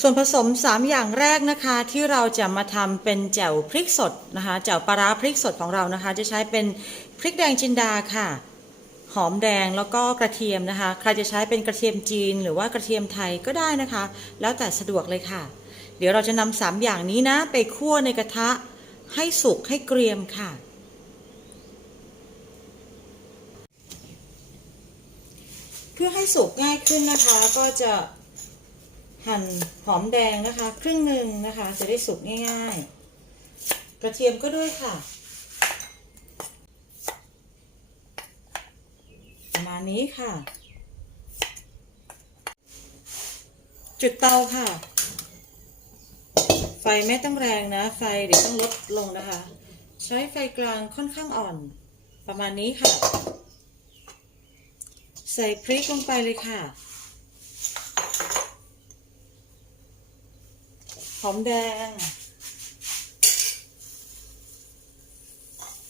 ส่วนผสม 3 อย่างแรกนะคะที่เราจะมาทำเป็นแจ่วพริกสดนะคะแจ่วปลาร้าพริกสดของเรานะคะ จะใช้เป็นพริกแดงจินดาค่ะ หอมแดงแล้วก็กระเทียมนะคะ ใครจะใช้เป็นกระเทียมจีน หรือว่ากระเทียมไทยก็ได้นะคะ แล้วแต่สะดวกเลยค่ะ เดี๋ยวเราจะนำสามอย่างนี้นะ ไปคั่วในกระทะให้สุกให้เกรียมค่ะเพื่อให้สุกง่ายขึ้นนะคะก็จะ หั่นหอมแดงนะคะ ครึ่งหนึ่งนะคะ จะได้สุกง่าย ๆ กระเทียมก็ด้วยค่ะ ประมาณนี้ค่ะ จุดเตาค่ะ ไฟไม่ต้องแรงนะ ไฟเดี๋ยวต้องลดลงนะคะ ใช้ไฟกลางค่อนข้างอ่อน ประมาณนี้ค่ะ ใส่พริกลงไปเลยค่ะ อมแดง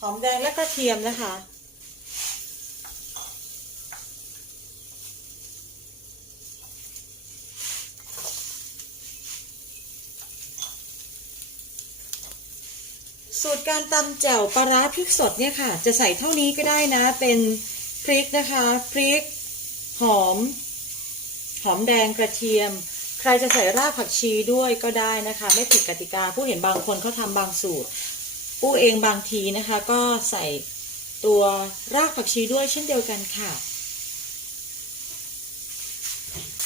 หอมแดงและกระเทียมนะคะ สูตรการตำแจ่วปลาร้าพริกสดเนี่ยค่ะ จะใส่เท่านี้ก็ได้นะ เป็นพริกนะคะ พริก หอม หอมแดงกระเทียม ใครจะใส่รากผักชีด้วยก็ได้นะคะ ไม่ผิดกติกาผู้เห็นบางคนเขาทำบางสูตรผู้เองบางทีนะคะ ก็ใส่ตัวรากผักชีด้วยเช่นเดียวกันค่ะ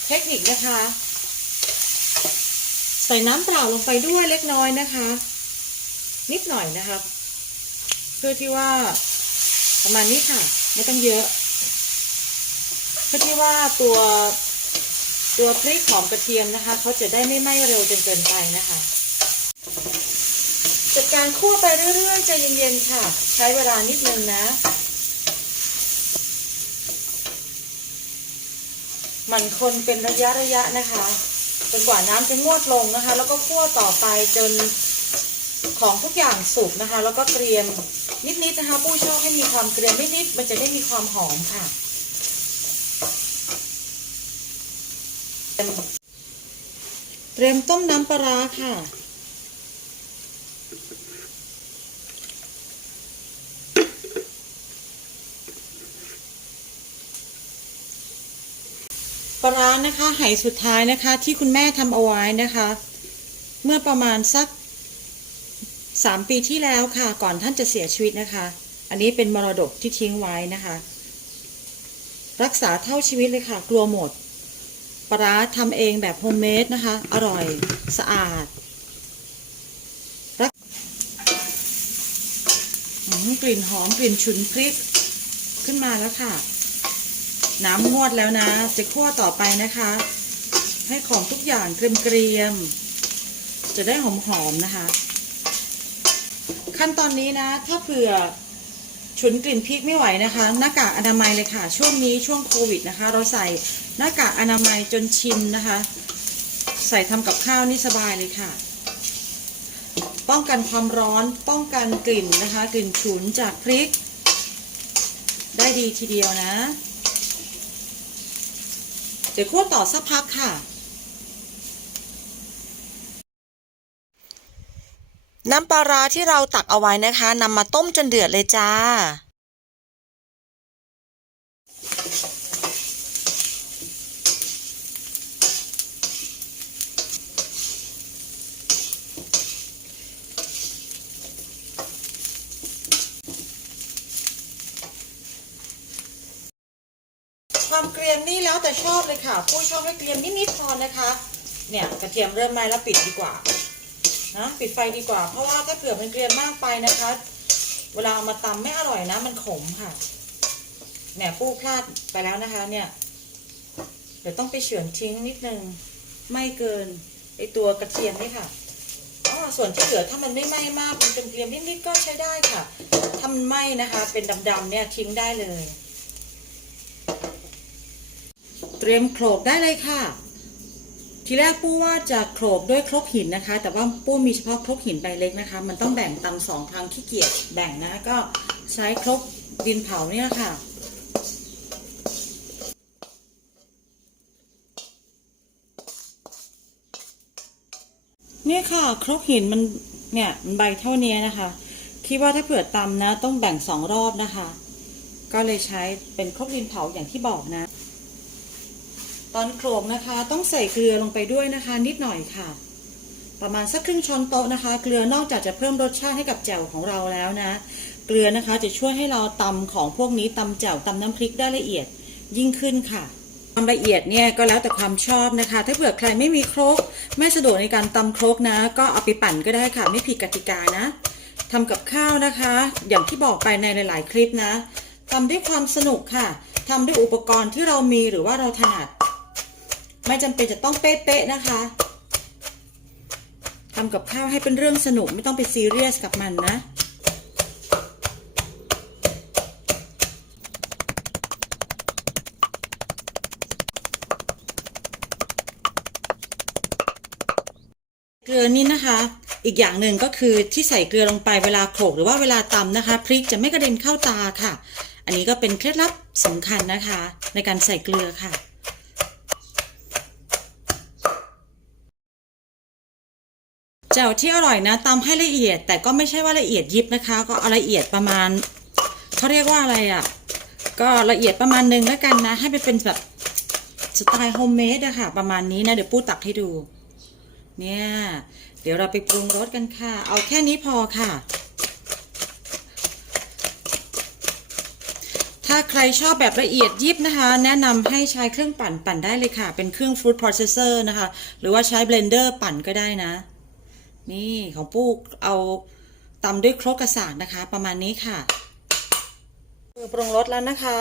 เทคนิคนะคะ ใส่น้ำเปล่าลงไปด้วยเล็กน้อยนะคะ นิดหน่อยนะคะเพื่อที่ว่าประมาณนี้ค่ะ ไม่ต้องเยอะ เพื่อที่ว่าตัว ตัวพริกหอมกระเทียมนะคะเขาจะได้ไม่ไหม้เร็วจนเกินไปนะคะจัดการคั่วไปเรื่อยๆใจเย็นๆค่ะ ใช้เวลานิดนึงนะ มันคนเป็นระยะระยะนะคะจนกว่าน้ำจะงวดลงนะคะ แล้วก็คั่วต่อไปจนของทุกอย่างสุกนะคะ แล้วก็เกรียมนิดๆนะคะ ผู้ชอบให้มีความเกรียมนิดๆมันจะได้มีความหอมค่ะ เตรียมต้มน้ำปลาค่ะ ปลาร้านะคะไหสุดท้ายนะคะ ที่คุณแม่ทำเอาไว้นะคะ เมื่อประมาณสักสามปีที่แล้วค่ะ ก่อนท่านจะเสียชีวิตนะคะ อันนี้เป็นมรดกที่ทิ้งไว้นะคะ รักษาเท่าชีวิตเลยค่ะ กลัวหมด ปลาร้าทำเองแบบโฮมเมดนะคะ อร่อยสะอาดรักอืมกลิ่นหอมกลิ่นฉุนพริกขึ้นมาแล้วค่ะ น้ำงวดแล้วนะ จะคั่วต่อไปนะคะ ให้ของทุกอย่างเกรียมๆจะได้หอมๆนะคะ ขั้นตอนนี้นะ ถ้าเผื่อ ฉุนกลิ่นพริกไม่ไหวนะคะ หน้ากากอนามัยเลยค่ะ ช่วงนี้ช่วงโควิดนะคะ เราใส่หน้ากากอนามัยจนชินนะคะ ใส่ทำกับข้าวนี่สบายเลยค่ะ ป้องกันความร้อนป้องกันกลิ่นนะคะ กลิ่นฉุนจากพริก ได้ดีทีเดียวนะ เดี๋ยวคั่วต่อสักพักค่ะ น้ำปลาร้าที่เราตักเอาไว้นะคะนำมาต้มจนเดือดเลยจ้า ความเกรียมนี่แล้วแต่ชอบเลยค่ะ ผู้ชอบให้เกรียมนิดๆพอนะคะ เนี่ยกระเทียมเริ่มไหม้แล้วปิดดีกว่า นะปิดไฟดีกว่า เพราะว่าถ้าเผื่อมันเกรียมมากไปนะคะ เวลาเอามาตำไม่อร่อยนะ มันขมค่ะเนี่ยปูพลาดไปแล้วนะคะ เนี่ย เดี๋ยวต้องไปเฉือนทิ้งนิดนึง ไม่เกินไอตัวกระเทียมนี่ค่ะอ๋อส่วนที่เหลือถ้ามันไม่ไหม้มากมันเป็นเกรียมนิดๆก็ใช้ได้ค่ะถ้ามันไหม้นะคะ เป็นดำๆเนี่ยทิ้งได้เลย เตรียมโขลกได้เลยค่ะ ทีแรกปู้ว่าจะโขลกด้วยครกหินนะคะ แต่ว่าปู้มีเฉพาะครกหินใบเล็กนะคะ มันต้องแบ่งตำสองครั้งขี้เกียจแบ่งนะก็ใช้ครกดินเผาเนี่ยค่ะนี่ค่ะ ครกหินมันเนี่ยมันใบเท่านี้นะคะ คิดว่าถ้าเผื่อตำนะ ต้องแบ่งสองรอบนะคะ ก็เลยใช้เป็นครกดินเผาอย่างที่บอกนะ ตอนโขลกนะคะต้องใส่เกลือลงไปด้วยนะคะนิดหน่อยค่ะ ประมาณสักครึ่งช้อนโต๊ะนะคะ เกลือนอกจากจะเพิ่มรสชาติให้กับแจ่วของเราแล้วนะ เกลือนะคะจะช่วยให้เราตำของพวกนี้ตำแจ่วตำน้ำพริกได้ละเอียดยิ่งขึ้นค่ะความละเอียดเนี่ยก็แล้วแต่ความชอบนะคะ ถ้าเผื่อใครไม่มีครก ไม่สะดวกในการตำครกนะ ก็เอาไปปั่นก็ได้ค่ะ ไม่ผิดกติกานะทำกับข้าวนะคะ อย่างที่บอกไปในหลาย ๆ คลิปนะทำด้วยความสนุกค่ะทำด้วยอุปกรณ์ที่เรามีหรือว่าเราถนัด ไม่จำเป็นจะต้องเป๊ะๆนะคะทำกับข้าวให้เป็นเรื่องสนุกไม่ต้องไปซีเรียสกับมันนะเกลือนี่นะคะ อีกอย่างหนึ่งก็คือที่ใส่เกลือลงไปเวลาโขลกหรือว่าเวลาตำนะคะพริกจะไม่กระเด็นเข้าตาค่ะ อันนี้ก็เป็นเคล็ดลับสำคัญนะคะ ในการใส่เกลือค่ะ แจ่วที่อร่อยนะตำให้ละเอียด แต่ก็ไม่ใช่ว่าละเอียดยิบนะคะ ก็เอาละเอียดประมาณเขาเรียกว่าอะไรอะ่ะ ก็ละเอียดประมาณนึงแล้วกันนะ ให้ไปเป็นแบบสไตล์โฮมเมดอะค่ะ ประมาณนี้นะ เดี๋ยวปูตักให้ดู เนี่ย เดี๋ยวเราไปปรุงรสกันค่ะ เอาแค่นี้พอค่ะ ถ้าใครชอบแบบละเอียดยิบนะคะ แนะนำให้ใช้เครื่องปั่นปั่นได้เลยค่ะ เป็นเครื่อง food processor นะคะ หรือว่าใช้ blender ปั่นก็ได้นะ นี่ของปูกเอาตำด้วยครกกระสากนะคะ ประมาณนี้ค่ะคือปรุงรสแล้วนะคะ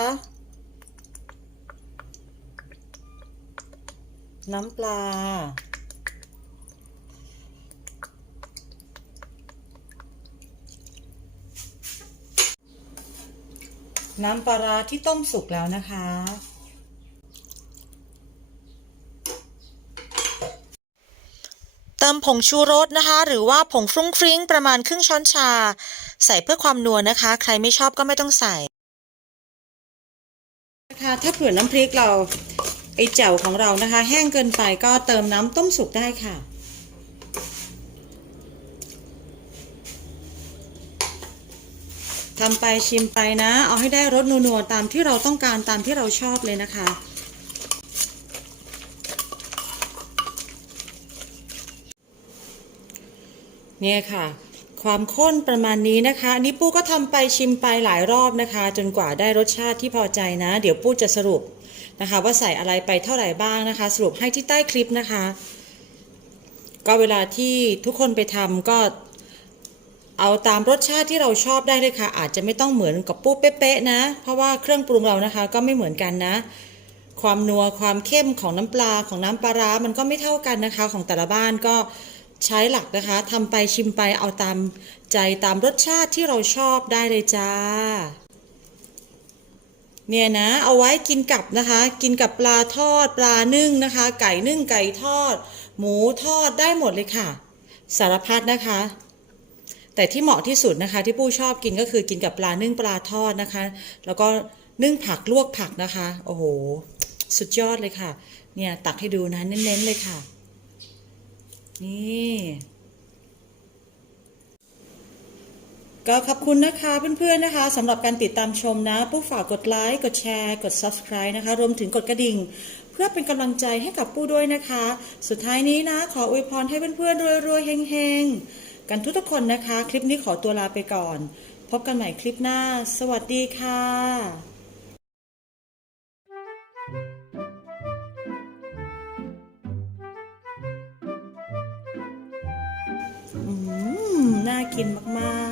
น้ำปลา น้ำปลาร้าที่ต้มสุกแล้วนะคะ เติมผงชูรสนะคะ หรือว่าผงฟรุ้งฟริ้งประมาณครึ่งช้อนชา ใส่เพื่อความนัวนะคะ ใครไม่ชอบก็ไม่ต้องใส่นะคะถ้าเผื่อน้ำพริกเราไอแจ่วของเรานะคะ แห้งเกินไปก็เติมน้ำต้มสุกได้ค่ะ ทำไปชิมไปนะ เอาให้ได้รสนัวๆตามที่เราต้องการตามที่เราชอบเลยนะคะ เนี่ยค่ะ ความข้นประมาณนี้นะคะอันนี้ปูก็ทำไปชิมไปหลายรอบนะคะ จนกว่าได้รสชาติที่พอใจนะ เดี๋ยวปูจะสรุปนะคะ ว่าใส่อะไรไปเท่าไหร่บ้างนะคะ สรุปให้ที่ใต้คลิปนะคะ ก็เวลาที่ทุกคนไปทำก็เอาตามรสชาติที่เราชอบได้เลยค่ะ อาจจะไม่ต้องเหมือนกับปูเป๊ะๆนะ เพราะว่าเครื่องปรุงเรานะคะ ก็ไม่เหมือนกันนะ ความนัวความเข้มของน้ำปลาของน้ำปลาร้ามันก็ไม่เท่ากันนะคะ ของแต่ละบ้านก็ ใช้หลักนะคะทำไปชิมไปเอาตามใจตามรสชาติที่เราชอบได้เลยจ้า เนี่ยนะ เอาไว้กินกับนะคะ กินกับปลาทอดปลานึ่งนะคะ ไก่นึ่งไก่ทอด หมูทอดได้หมดเลยค่ะ สารพัดนะคะ แต่ที่เหมาะที่สุดนะคะ ที่ผู้ชอบกินก็คือกินกับปลานึ่งปลาทอดนะคะ แล้วก็นึ่งผักลวกผักนะคะ โอ้โห สุดยอดเลยค่ะ เนี่ยตักให้ดูนะเน้นๆเลยค่ะ นี่ ก็ขอบคุณนะคะเพื่อนๆนะคะสำหรับการติดตามชมนะผู้ฝากกดไลค์กดแชร์กด subscribe นะคะ รวมถึงกดกระดิ่ง เพื่อเป็นกำลังใจให้กับผู้ด้วยนะคะ สุดท้ายนี้นะ ขออวยพรให้เพื่อนๆรวยๆเฮงๆ กันทุกๆคนนะคะ คลิปนี้ขอตัวลาไปก่อน พบกันใหม่คลิปหน้า สวัสดีค่ะ กินมาก